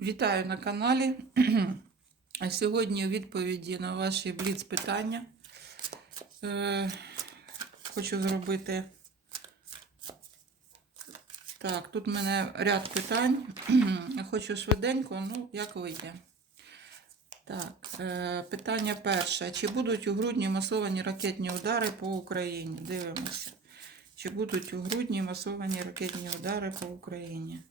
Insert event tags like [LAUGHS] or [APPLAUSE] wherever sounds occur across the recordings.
Вітаю на каналі. [CLEARS THROAT] А Сьогодні у відповіді на ваші бліц питання. Е, хочу зробити. Так, тут в мене ряд питань. [CLEARS THROAT] Хочу швиденько, ну, як вийде. Так, е, питання перше. Чи будуть у грудні масовані ракетні удари по Україні? Дивимося. Чи будуть у грудні масовані ракетні удари по Україні?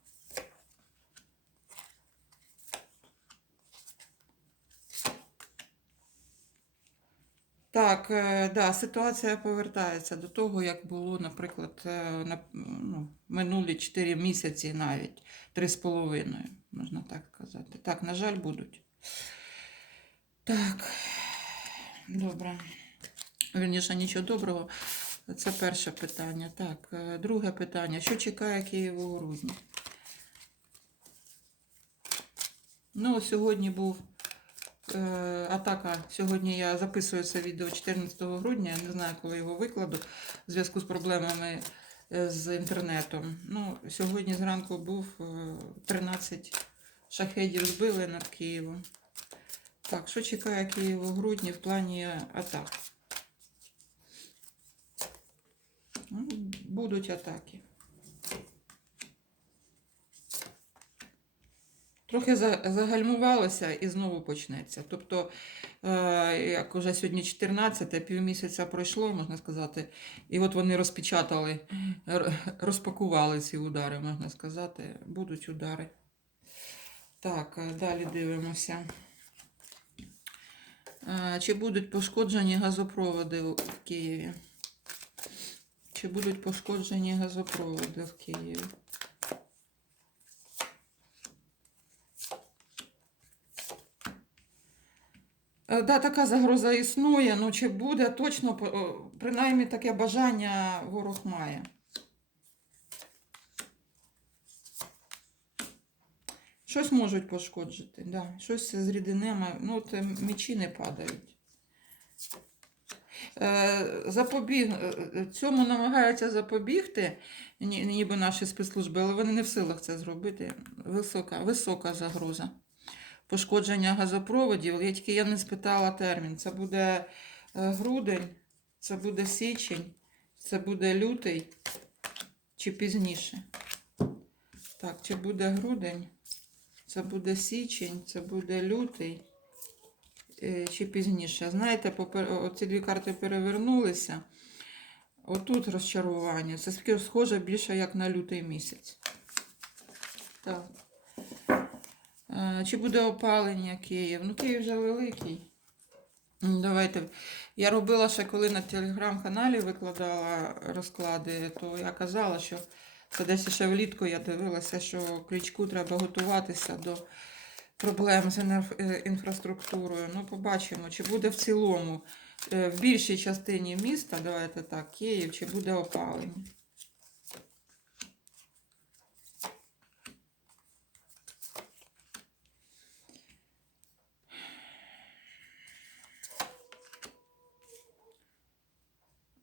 Так, е, да, ситуація повертається до того, як було, наприклад, е, на ну, минулі 4 місяці навіть 3,5, можна так сказати. Так, на жаль, будуть. Так, добре. Вірніше, нічого доброго. Це перше питання. Так, е, друге питання. Що чекає Київ у грудні? Ну, сьогодні був атака. Сьогодні я записую це відео 14 грудня. Я не знаю, коли його викладу в зв'язку з проблемами е, з інтернетом. Ну, сьогодні зранку був е, 13 шахедів збили над Києвом. Так, що чекає Київ у грудні в плані атак? Ну, Будуть атаки. Трохи загальмувалося і знову почнеться. Тобто, е, як уже сьогодні 14, півмісяця пройшло, можна сказати, і от вони розпечатали, розпакували ці удари, можна сказати, будуть удари. Так, е, далі дивимося. Е, Чи будуть пошкоджені газопроводи в Києві? Чи будуть пошкоджені газопроводи в Києві? Да, така загроза існує. Ну чи буде точно, принаймні таке бажання ворог має. Щось можуть пошкоджити, да. щось з рідинами, ну от е, мічі не падають. Е, запобіг... е, е, Цьому намагаються запобігти, ні- ніби наші спецслужби, але вони не в силах це зробити. Висока, висока загроза. Пошкодження газопроводів. Я тільки я не спитала термін. Це буде е, грудень, це буде січень, це буде лютий чи пізніше. Так, чи буде грудень, це буде січень, це буде лютий е, чи пізніше. Знаєте, оці дві карти перевернулися. Отут розчарування. Це схоже більше як на лютий місяць. Так. Чи буде опалення Київ? Ну, Київ вже великий. Давайте. Я робила ще коли на телеграм-каналі викладала розклади, то я казала, що це десь ще влітку я дивилася, що клічку треба готуватися до проблем з е, інфраструктурою. Ну, побачимо, чи буде в цілому е, в більшій частині міста, давайте так, Київ, чи буде опалення.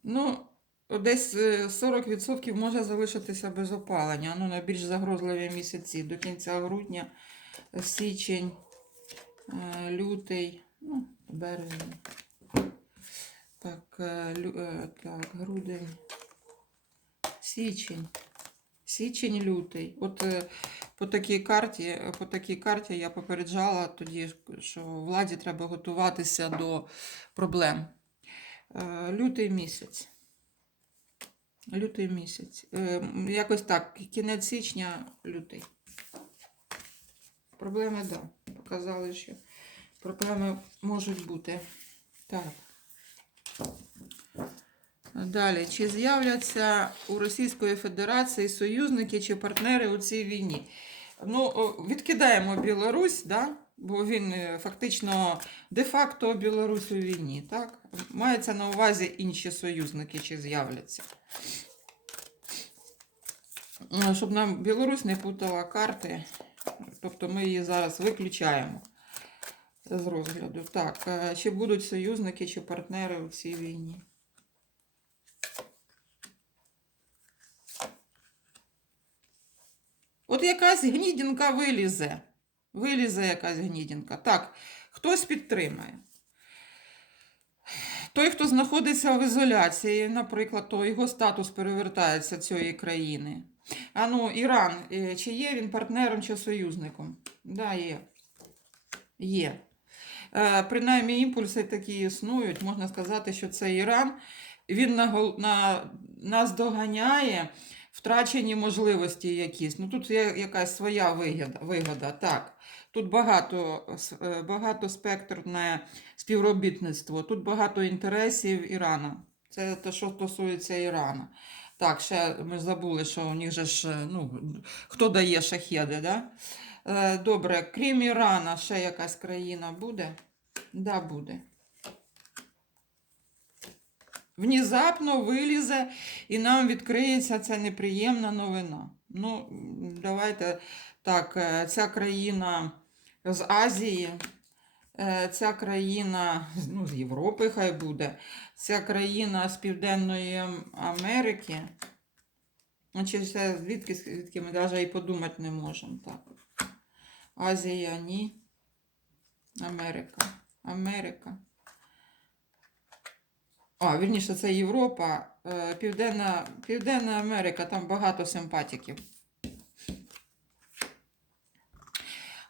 Ну, десь е, 40% може залишитися без опалення. Ну, найбільш загрозливі місяці до кінця грудня, е, січень, е, лютий, ну, березень. Так, е, лю- е, так, грудень, січень. Січень, лютий. От е, по такій карті, е, по такій карті я попереджала тоді, що владі треба готуватися до проблем. Е, Лютий місяць. Лютий місяць. Е, Якось так, кінець січня, лютий. Проблеми, так. Да. Показали, що проблеми можуть бути. Так. Далі. Чи з'являться у Російської Федерації союзники чи партнери у цій війні? Ну, відкидаємо Білорусь, да? Бо він е, фактично де-факто Білорусь у війні. Так? Мається на увазі інші союзники, чи з'являться. Ну, Щоб нам Білорусь не путала карти, тобто ми її зараз виключаємо з розгляду. Так, е, чи будуть союзники чи партнери у цій війні? От якась гнідінка вилізе. Вилізе якась гнідінка. Так, хтось підтримає. Той, хто знаходиться в ізоляції, наприклад, то його статус перевертається цієї країни. А ну, Іран, е, чи є він партнером чи союзником? Да, є. Є. Е, Принаймні імпульси такі існують. Можна сказати, що це Іран. Він нагол- на, нас доганяє втрачені можливості якісь. Ну тут є якась своя вигода. вигода. Так. Тут багато, е, багато спектрне співробітництво, тут багато інтересів Ірана. Це те, що стосується Ірана. Так, ще ми забули, що у них же ж, е, ну, хто дає шахеди, да? Е, Добре, крім Ірана, ще якась країна буде? Да, буде. Внезапно вилізе і нам відкриється ця неприємна новина. Ну, давайте так, е, ця країна з Азії, е, ця країна ну, з Європи хай буде, ця країна з Південної Америки. Значить, це звідки, звідки ми навіть і подумати не можемо. Так. Азія, ні. Америка. Америка. А, вірніше, це Європа, е, Південна, Південна Америка, там багато симпатиків.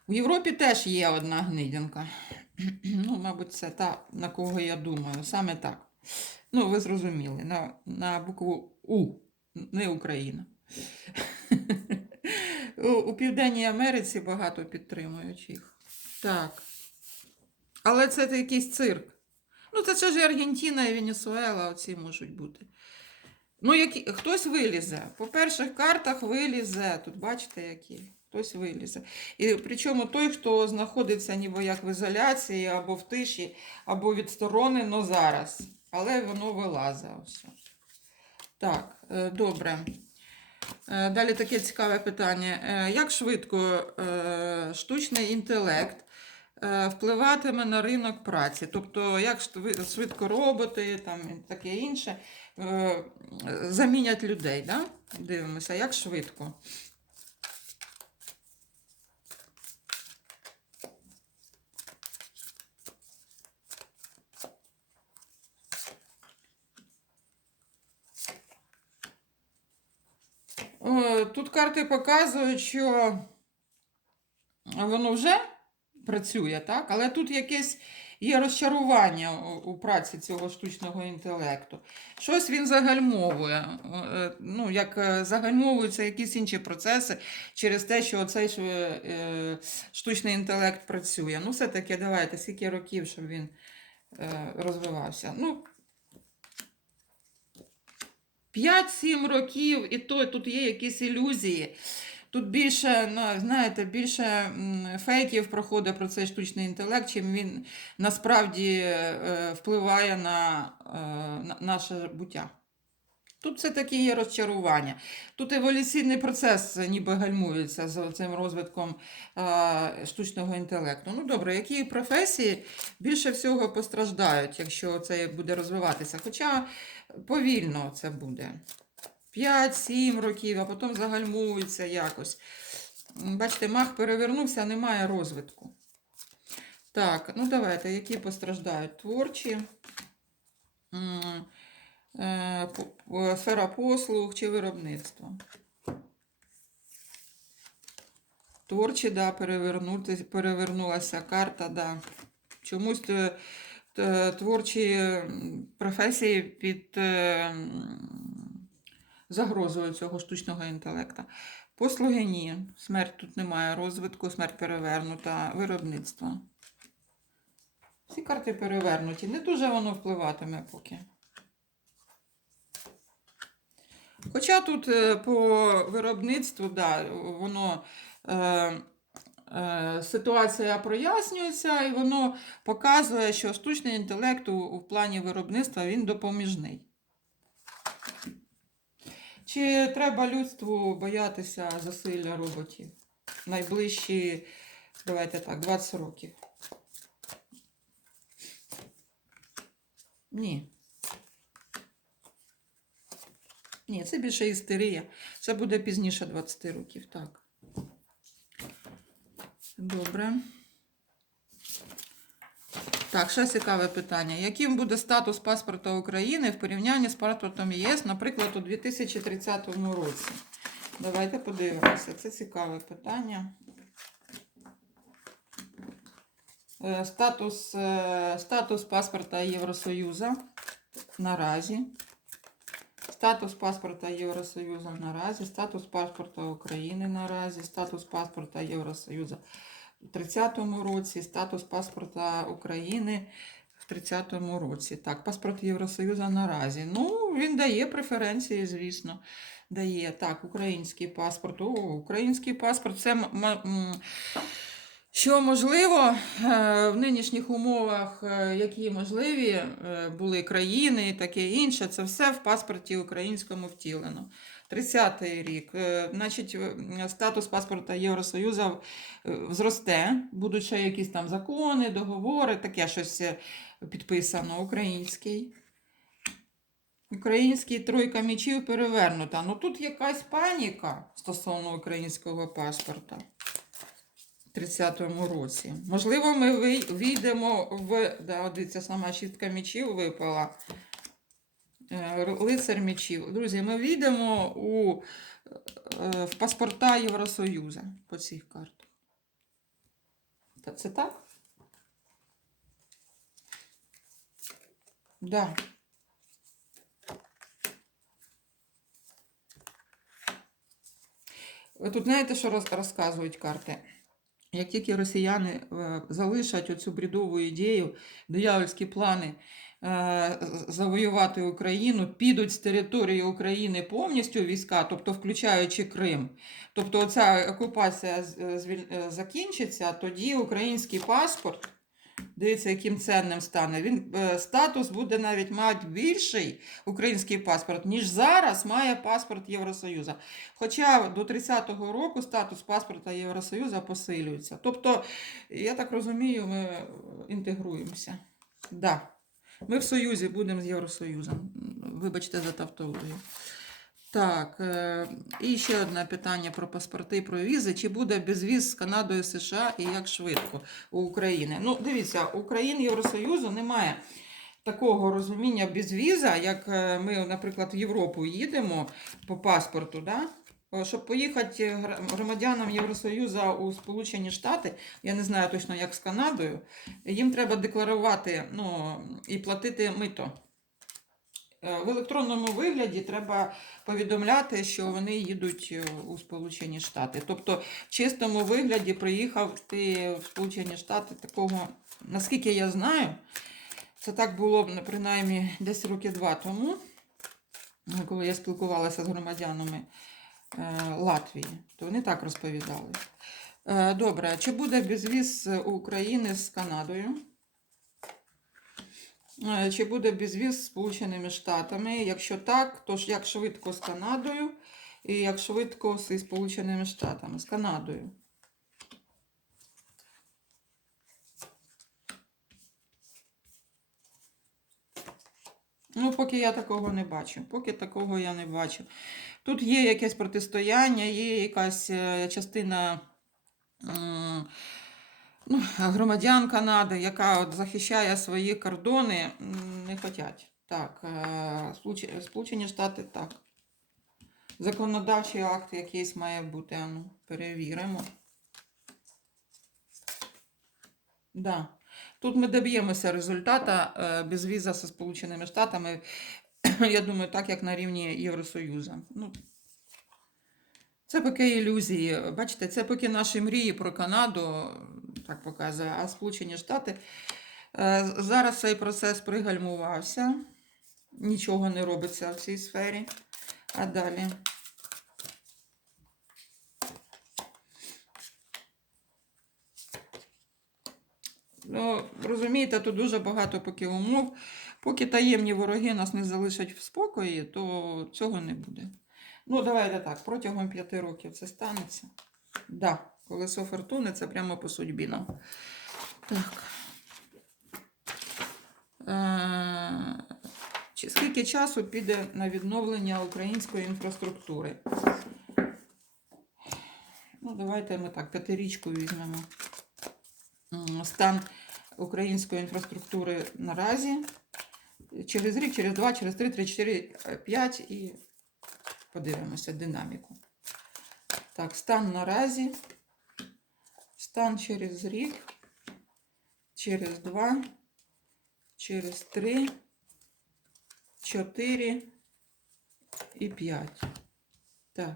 У Європі теж є одна гнидянка. [CLEARS THROAT] Ну, мабуть, це та, на кого я думаю. Саме так. Ну, ви зрозуміли, на, на букву У, не Україна. [LAUGHS] У, Південній Америці багато підтримуючих. Так. Але це якийсь цирк. Ну, це ж Аргентина і Венесуела, оці можуть бути. Ну, які... хтось вилізе. По перших картах вилізе. Тут бачите, які. Хтось вилізе. І причому той, хто знаходиться ніби як в ізоляції, або в тиші, або відсторонено зараз. Але воно вилазить. Ось. Так, е, добре. Е, Далі таке цікаве питання. Е, Як швидко штучний інтелект впливатиме на ринок праці? Тобто, як швидко роботи там, і таке інше е, замінять людей? Да? Дивимося, як швидко. Е, Тут карти показують, що воно вже працює, так? але тут якесь є розчарування у- праці цього штучного інтелекту. Щось він загальмовує. е, Ну, як е, загальмовуються якісь інші процеси через те, що цей е, е, штучний інтелект працює. Ну, все-таки давайте, скільки років, щоб він е, розвивався. Ну, 5-7 років, і то тут є якісь ілюзії. Тут більше, ну, знаєте, більше фейків проходить про цей штучний інтелект, чим він насправді е, впливає на, е, на наше буття. Тут все-таки є розчарування. Тут еволюційний процес ніби гальмується з цим розвитком е, штучного інтелекту. Ну добре, які професії більше всього постраждають, якщо це буде розвиватися? Хоча повільно це буде. 5-7 років, а потім загальмується якось. Бачите, мах перевернувся, немає розвитку. Так, ну давайте, які постраждають? Творчі, е, сфера послуг чи виробництво. Творчі, да, перевернути, перевернулася карта, да. Чомусь те- те- творчі професії під е, загрозою цього штучного інтелекту. Послуги ні. Смерть тут немає розвитку, смерть перевернута, виробництво. Всі карти перевернуті. Не дуже воно впливатиме поки. Хоча тут е, по виробництву, да, воно е, е, ситуація прояснюється, і воно показує, що штучний інтелект у, у плані виробництва він допоміжний. Чи треба людству боятися засилля роботів? Найближчі, давайте так, 20 років. Ні. Ні, це більше істерія. Це буде пізніше 20 років, так. Добре. Так, ще цікаве питання. Яким буде статус паспорта України в порівнянні з паспортом ЄС, наприклад, у 2030 році? Давайте подивимося. Це цікаве питання. Е, Статус, е, статус паспорта Євросоюзу наразі. Статус паспорта Євросоюзу наразі, статус паспорта України наразі, статус паспорта Євросоюзу в 30-му році, статус паспорта України в 30-му році. Так, паспорт Євросоюзу наразі. Ну, він дає преференції, звісно. Дає. Так, український паспорт. О, український паспорт. Це що можливо е, в нинішніх умовах, е, які можливі е, були країни і таке інше, це все в паспорті українському втілено. 30-й рік, значить, статус паспорта Євросоюзу зросте, будуть ще якісь там закони, договори, таке щось підписано, український. Український тройка мічів перевернута. Ну тут якась паніка стосовно українського паспорта. 30-му році. Можливо, ми вий- війдемо в. Да, дивіться, сама шістка мічів випала. Е, Лицар мічів. Друзі, ми війдемо у, е, в паспорта Євросоюзу по цих картах. Та Це так? Да. Тут знаєте, що роз- розказують карти? Як тільки росіяни е, залишать оцю брідову ідею, диявольські плани е, завоювати Україну, підуть з території України повністю війська, тобто включаючи Крим. Тобто ця окупація е, закінчиться, тоді український паспорт, дивіться, яким ценним стане. Він е, статус буде навіть мати більший український паспорт, ніж зараз має паспорт Євросоюзу. Хоча до 30-го року статус паспорта Євросоюзу посилюється. Тобто, я так розумію, ми інтегруємося. Да. Ми в Союзі будемо з Євросоюзом. Вибачте за тавтологію. Так, е, і ще одне питання про паспорти і про візи. Чи буде безвіз з Канадою США і як швидко у України? Ну, дивіться, у країн Євросоюзу немає такого розуміння безвіза, як е, ми, наприклад, в Європу їдемо по паспорту. Да? Е, Щоб поїхати громадянам Євросоюзу у Сполучені Штати, я не знаю точно, як з Канадою, їм треба декларувати ну, і платити мито. Е, В електронному вигляді треба повідомляти, що вони їдуть е, у Сполучені Штати. Тобто, в чистому вигляді приїхав ти в Сполучені Штати такого, наскільки я знаю, це так було ну, принаймні десь роки два тому, е, коли я спілкувалася з громадянами е, Латвії, то вони так розповідали. Добре, чи буде безвіз України з Канадою? Е, Чи буде безвіз з Сполученими Штатами? Якщо так, то ж як швидко з Канадою і як швидко зі Сполученими Штатами? З Канадою. Ну, поки я такого не бачу. Поки такого я не бачу. Тут є якесь протистояння, є якась е, частина ну, громадян Канади, яка от захищає свої кордони, не хочуть. Так, е, Сполучені Штати так. Законодавчий акт якийсь має бути. Ну, перевіримо. Да. Тут ми доб'ємося результата е, без віза зі Сполученими Штатами. [COUGHS] Я думаю, так як на рівні Євросоюзу. Ну, це поки ілюзії. Бачите, це поки наші мрії про Канаду, так показує, а Сполучені Штати. Е, Зараз цей процес пригальмувався. Нічого не робиться в цій сфері. А далі. Ну, розумієте, тут дуже багато поки умов. Поки таємні вороги нас не залишать в спокої, то цього не буде. Ну, давайте так, протягом п'яти років це станеться. Да, колесо фортуни це прямо по судьбі нам. Так. Е, скільки часу піде на відновлення української інфраструктури? Ну, Ну, давайте ми так, п'ятирічку візьмемо. Стан української інфраструктури наразі. Через рік, через два, через три, три, чотири, е, п'ять і подивимося динаміку. Так, стан наразі. Стан через рік, через два, через три, чотири і п'ять. Так,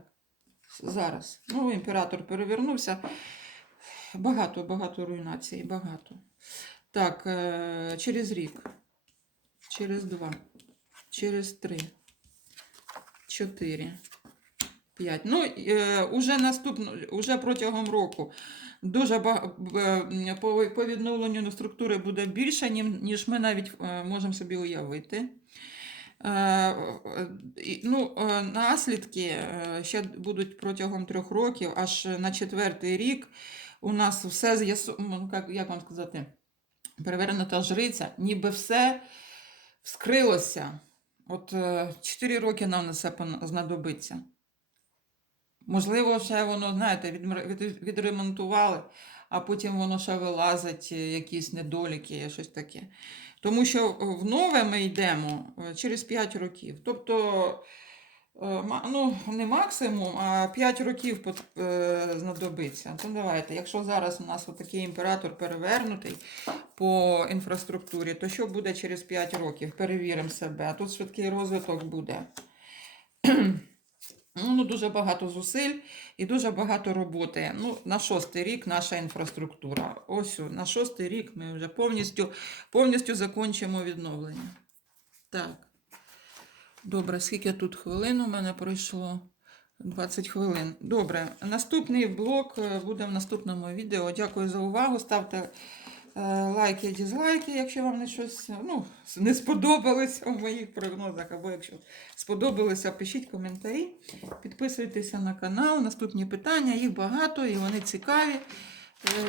зараз. Ну, імператор перевернувся. Багато, багато руйнацій, багато. Так, е, через рік, через два, через три, чотири, п'ять. Ну, е, уже наступно, уже протягом року дуже по, відновленню структури буде більше, ніж ми навіть е, можемо собі уявити. Е, ну, е, наслідки ще будуть протягом трьох років, аж на четвертий рік у нас все з'ясу... ну, як, як вам сказати, перевернута жриця, ніби все вскрилося. От 4 роки нам на це знадобиться. Можливо, ще воно, знаєте, відремонтували, а потім воно ще вилазить, е, якісь недоліки, щось таке. Тому що в нове ми йдемо е, через 5 років. Тобто, е, ну, не максимум, а 5 років е, знадобиться. То давайте, якщо зараз у нас отакий імператор перевернутий по інфраструктурі, то що буде через 5 років? Перевіримо себе. Тут швидкий розвиток буде. Ну, дуже багато зусиль і дуже багато роботи. Ну, на шостий рік наша інфраструктура. Ось на шостий рік ми вже повністю, повністю закінчимо відновлення. Так. Добре, скільки тут хвилин у мене пройшло? 20 хвилин. Добре. Наступний блок е, буде в наступному відео. Дякую за увагу. Ставте е, лайки, дізлайки, якщо вам не щось ну, не сподобалося в моїх прогнозах, або якщо сподобалося, пишіть коментарі. Підписуйтеся на канал. Наступні питання, їх багато і вони цікаві.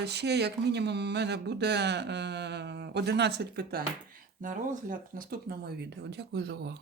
Е, Ще, як мінімум, у мене буде е, 11 питань на розгляд в наступному відео. Дякую за увагу.